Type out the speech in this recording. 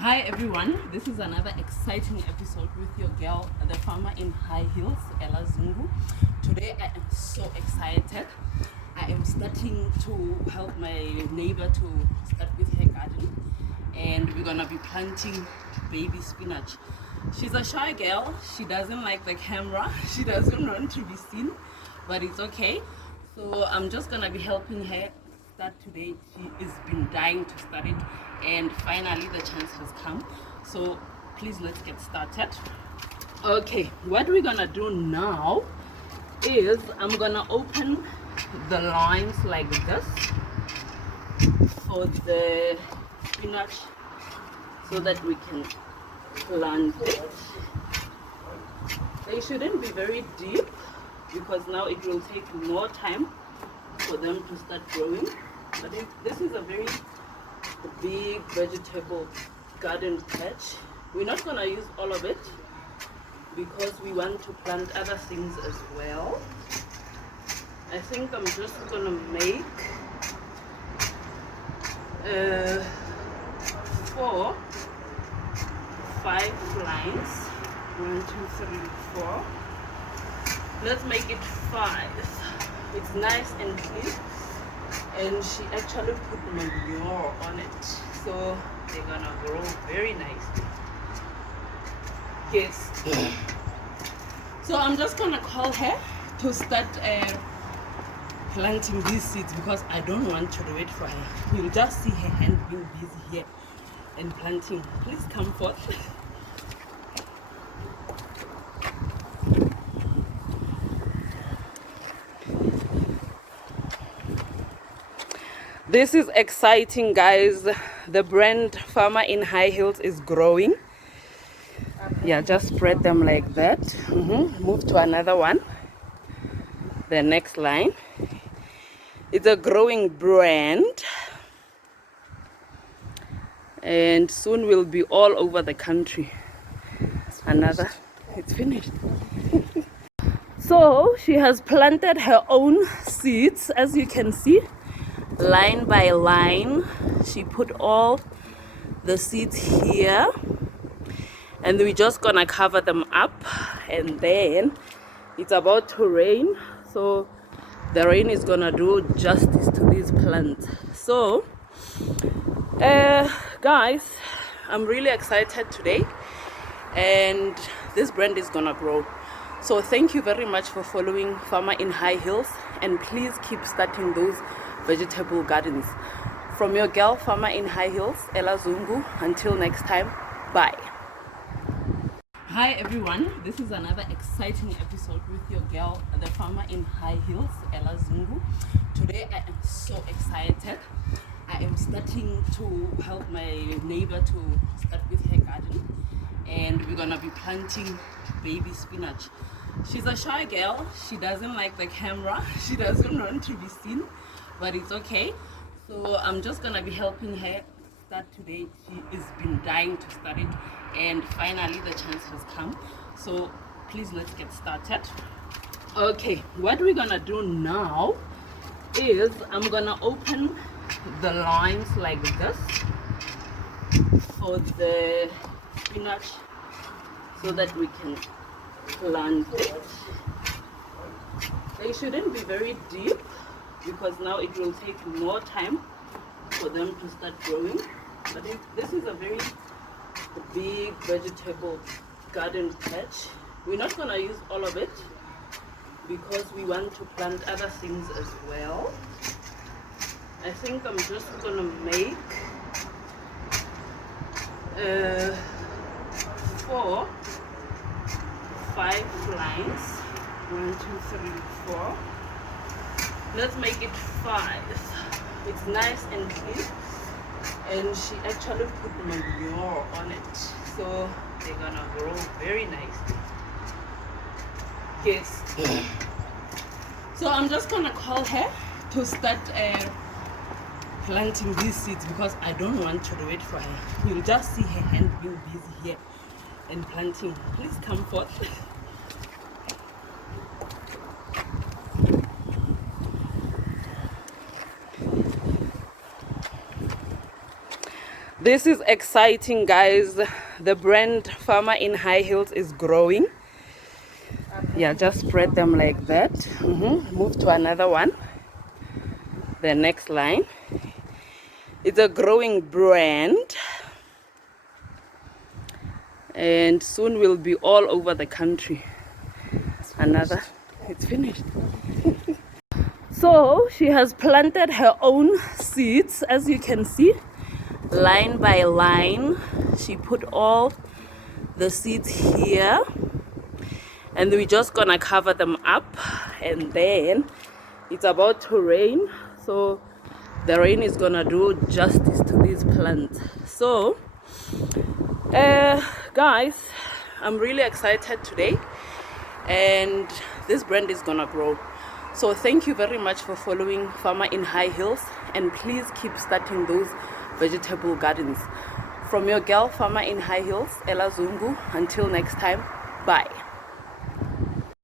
Hi everyone, this is another exciting episode with your girl, the farmer in high heels, Ella Zungu. Today I am so excited. I am starting to help my neighbor to start with her garden, and we're gonna be planting baby spinach. She's a shy girl, she doesn't like the camera, she doesn't want to be seen, but it's okay. So I'm just gonna be helping her start today. She has been dying to start it, and finally the chance has come. So please, let's get started. Okay, what we're gonna do now is I'm gonna open the lines like this for the spinach so that we can plant it. They shouldn't be very deep because now it will take more time for them to start growing. But this is a very big vegetable garden patch. We're not gonna use all of it because we want to plant other things as well. I think I'm just gonna make 4, 5 lines. 1, 2, 3, 4. Let's make it 5. It's nice and clean, and she actually put manure on it, so they're gonna grow very nicely. Yes. So I'm just gonna call her to start planting these seeds because I don't want to do it for her. You'll just see her hand being busy here and planting. Please come forth. This is exciting, guys. The brand Farmer in High Heels is growing. Yeah, just spread them like that. Move to another one. The next line. It's a growing brand, and soon will be all over the country. It's finished. So she has planted her own seeds, as you can see, line by line. She put all the seeds here, and we're just gonna cover them up, and then it's about to rain, so the rain is gonna do justice to these plants. So guys, I'm really excited today, and this brand is gonna grow. So thank you very much for following Farmer in High Heels, and please keep starting those vegetable gardens. From your girl Farmer in High Heels, Ella Zungu. Until next time, bye. Hi everyone, this is another exciting episode with your girl, the Farmer in High Heels, Ella Zungu. Today I am so excited. I am starting to help my neighbor to start with her garden, and we're gonna be planting baby spinach. She's a shy girl, she doesn't like the camera, she doesn't want to be seen, but it's okay. So I'm just gonna be helping her start today. She has been dying to start it, and finally the chance has come. So please, let's get started. Okay, what we're gonna do now is I'm gonna open the lines like this for the spinach so that we can plant it. They shouldn't be very deep because now it will take more time for them to start growing. But this is a very big vegetable garden patch. We're not gonna use all of it because we want to plant other things as well. I think I'm just gonna make 4, 5 lines. 1, 2, 3, 4. Let's make it 5. It's nice and clean, and she actually put manure on it, so they're gonna grow very nicely. Yes. So I'm just gonna call her to start planting these seeds because I don't want to do it for her. You'll just see her hand being busy here and planting. Please come forth. This is exciting, guys. The brand Farmer in High Heels is growing. Yeah, just spread them like that. Move to another one. The next line. It's a growing brand, and soon we'll be all over the country. It's finished. So she has planted her own seeds, as you can see, line by line. She put all the seeds here, and we're just gonna cover them up, and then it's about to rain, so the rain is gonna do justice to these plants. So guys, I'm really excited today, and this brand is gonna grow. So thank you very much for following Farmer in High Heels, and please keep starting those vegetable gardens. From your girl Farmer in High Heels, Ella Zungu. Until next time, bye.